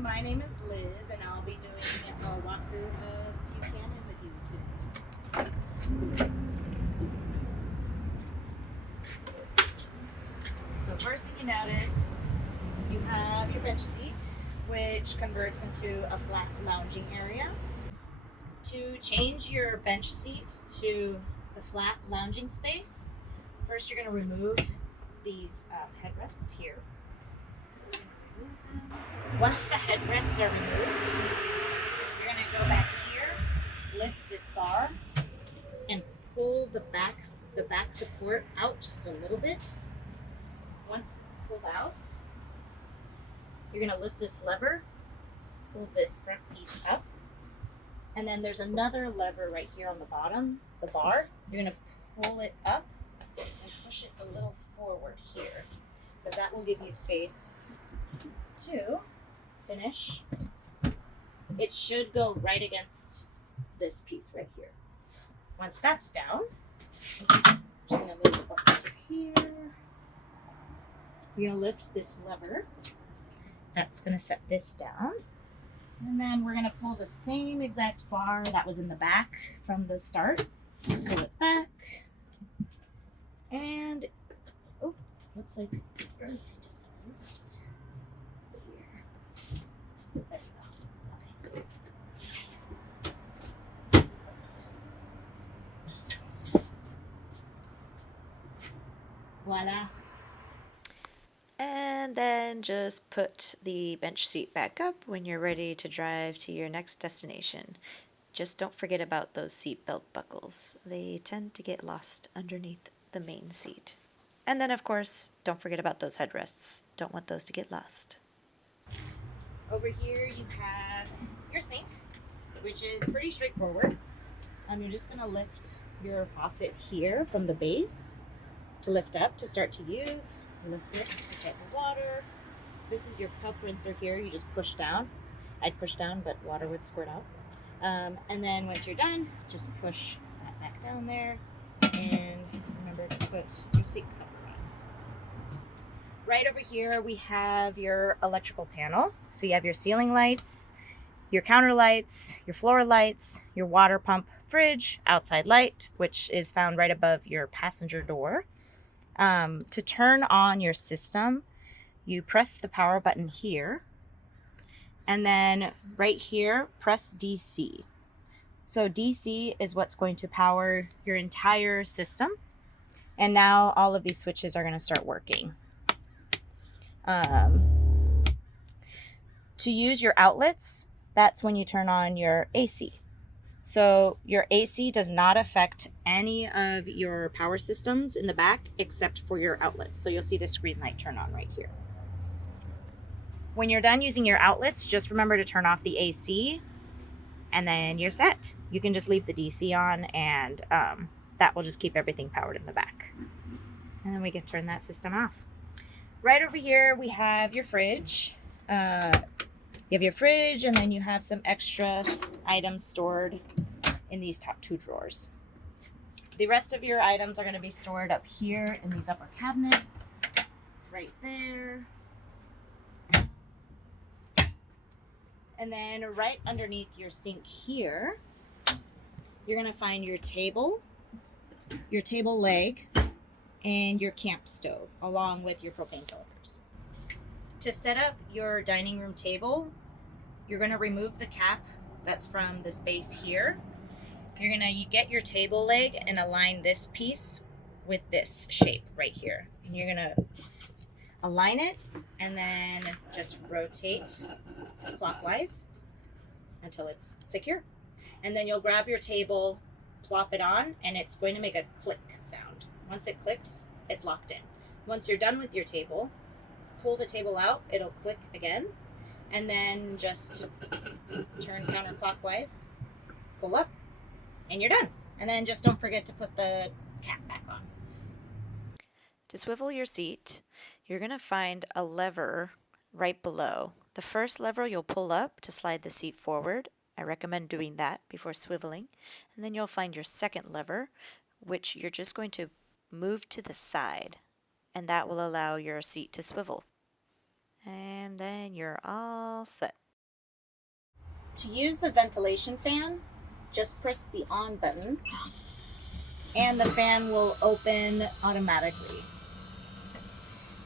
my name is Liz and I'll be doing a walkthrough of Buchanan with you today. So first thing you notice, you have your bench seat, which converts into a flat lounging area. To change your bench seat to the flat lounging space, first you're going to remove these headrests here. So we're going to remove them. Once the headrests are removed, you're going to go back here, lift this bar, and pull the back support out just a little bit. Once it's pulled out, you're going to lift this lever, pull this front piece up, and then there's another lever right here on the bottom, the bar. You're going to pull it up and push it a little forward here, because that will give you space to finish. It should go right against this piece right here. Once that's down, I'm just going to move the buckles here. You're going to lift this lever. That's going to set this down. And then we're going to pull the same exact bar that was in the back from the start. Pull it back. And, oh, looks like, let me see just a little bit here. There we go. Okay. Voila. And then just put the bench seat back up when you're ready to drive to your next destination. Just don't forget about those seat belt buckles. They tend to get lost underneath the main seat. And then, of course, don't forget about those headrests. Don't want those to get lost. Over here you have your sink, which is pretty straightforward. You're just going to lift your faucet here from the base to lift up to start to use. You lift this to start the water. This is your cup rinser here. You just push down. I'd push down, but water would squirt out. And then once you're done, just push that back down there. And remember to put your seat cover on. Right over here, we have your electrical panel. So you have your ceiling lights, your counter lights, your floor lights, your water pump, fridge, outside light, which is found right above your passenger door. To turn on your system, you press the power button here, and then right here, press DC. So DC is what's going to power your entire system, and now all of these switches are going to start working. To use your outlets, that's when you turn on your AC. So your AC does not affect any of your power systems in the back except for your outlets. So you'll see this green light turn on right here. When you're done using your outlets, just remember to turn off the AC and then you're set. You can just leave the DC on and that will just keep everything powered in the back. And then we can turn that system off. Right over here, we have your fridge. You have your fridge, and then you have some extra items stored in these top two drawers. The rest of your items are going to be stored up here in these upper cabinets, right there. And then right underneath your sink here, you're going to find your table leg, and your camp stove, along with your propane cylinders. To set up your dining room table, you're going to remove the cap that's from this base here. You're going to get your table leg and align this piece with this shape right here. And you're going to align it and then just rotate clockwise until it's secure. And then you'll grab your table, plop it on, and it's going to make a click sound. Once it clicks, it's locked in. Once you're done with your table, pull the table out, it'll click again, and then just turn counterclockwise, pull up, and you're done. And then just don't forget to put the cap back on. To swivel your seat, you're going to find a lever right below. The first lever you'll pull up to slide the seat forward. I recommend doing that before swiveling. And then you'll find your second lever, which you're just going to move to the side, and that will allow your seat to swivel. And then you're all set. To use the ventilation fan, just press the on button and the fan will open automatically.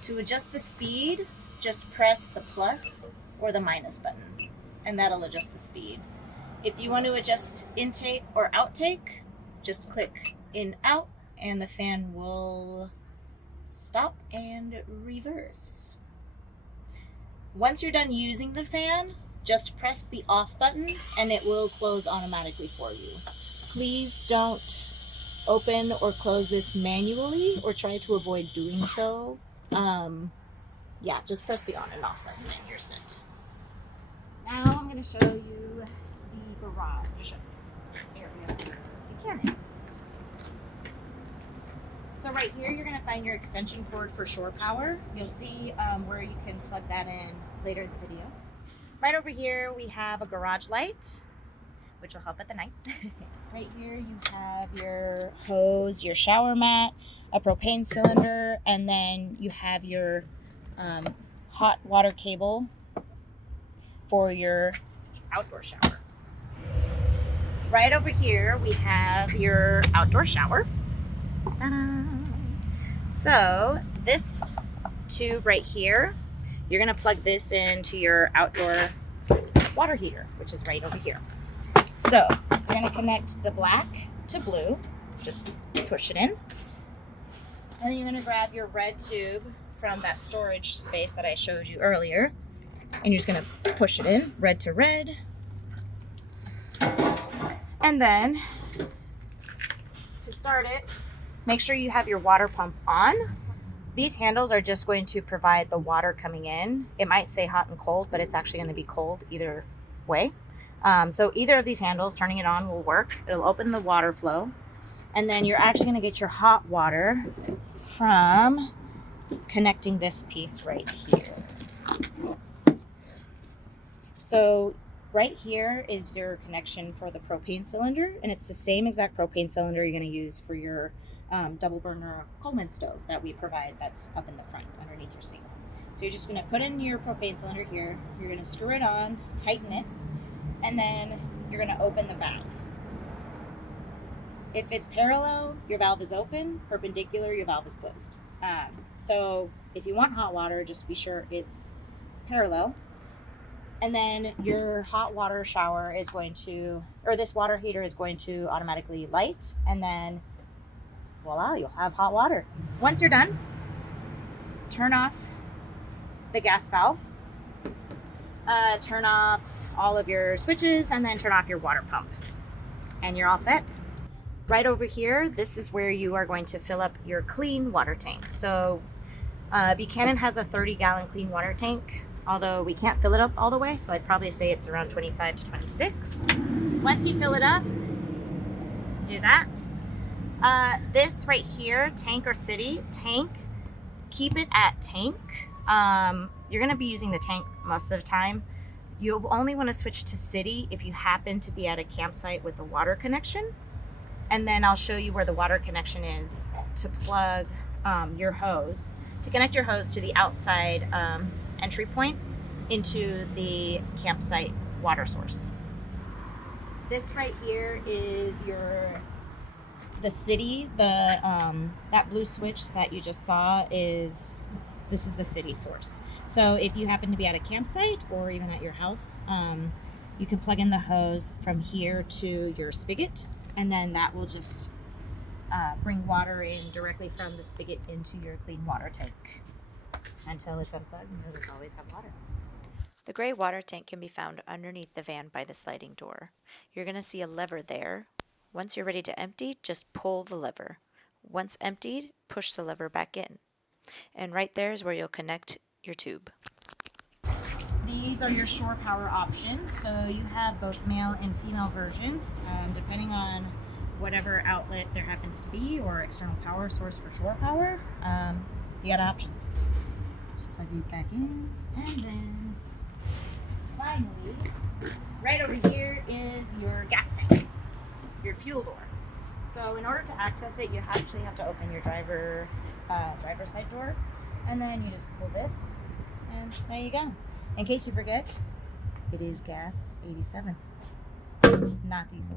To adjust the speed, just press the plus or the minus button and that'll adjust the speed. If you want to adjust intake or outtake, just click in out and the fan will stop and reverse. Once you're done using the fan, just press the off button and it will close automatically for you. Please don't open or close this manually or try to avoid doing so. Yeah, just press the on and off button and you're set. Now I'm going to show you the garage area for Buchanan. So right here, you're going to find your extension cord for shore power. You'll see where you can plug that in later in the video. Right over here, we have a garage light, which will help at the night. Right here, you have your hose, your shower mat, a propane cylinder, and then you have your hot water cable for your outdoor shower. Right over here, we have your outdoor shower. Ta-da! So this tube right here, you're going to plug this into your outdoor water heater, which is right over here. So you're going to connect the black to blue, just push it in. And then you're going to grab your red tube from that storage space that I showed you earlier. And you're just going to push it in, red to red. And then to start it, make sure you have your water pump on. These handles are just going to provide the water coming in. It might say hot and cold, but it's actually going to be cold either way. So either of these handles, turning it on will work. It'll open the water flow. And then you're actually going to get your hot water from connecting this piece right here. So right here is your connection for the propane cylinder, and it's the same exact propane cylinder you're going to use for your double burner Coleman stove that we provide that's up in the front underneath your sink. So you're just going to put in your propane cylinder here, you're going to screw it on, tighten it, and then you're going to open the valve. If it's parallel, your valve is open. Perpendicular, your valve is closed. So if you want hot water, just be sure it's parallel. And then your hot water shower is going to, or this water heater is going to automatically light, and then voila, you'll have hot water. Once you're done, turn off the gas valve, turn off all of your switches, and then turn off your water pump. And you're all set. Right over here, this is where you are going to fill up your clean water tank. So Buchanan has a 30-gallon clean water tank, although we can't fill it up all the way, so I'd probably say it's around 25 to 26. Once you fill it up, do that. This right here, tank or city, tank, keep it at tank. You're going to be using the tank most of the time. You'll only want to switch to city if you happen to be at a campsite with a water connection. And then I'll show you where the water connection is to plug your hose, to connect your hose to the outside entry point into the campsite water source. This right here is the city, that blue switch that you just saw this is the city source. So if you happen to be at a campsite or even at your house, you can plug in the hose from here to your spigot, and then that will just bring water in directly from the spigot into your clean water tank until it's unplugged, and you'll just always have water. The gray water tank can be found underneath the van by the sliding door. You're going to see a lever there. Once you're ready to empty, just pull the lever. Once emptied, push the lever back in. And right there is where you'll connect your tube. These are your shore power options. So you have both male and female versions, depending on whatever outlet there happens to be or external power source for shore power. You got options. Just plug these back in, and then finally, right over here is your gas tank, your fuel door. So in order to access it, you actually have to open your driver's side door, and then you just pull this, and there you go. In case you forget, It is gas 87, not diesel.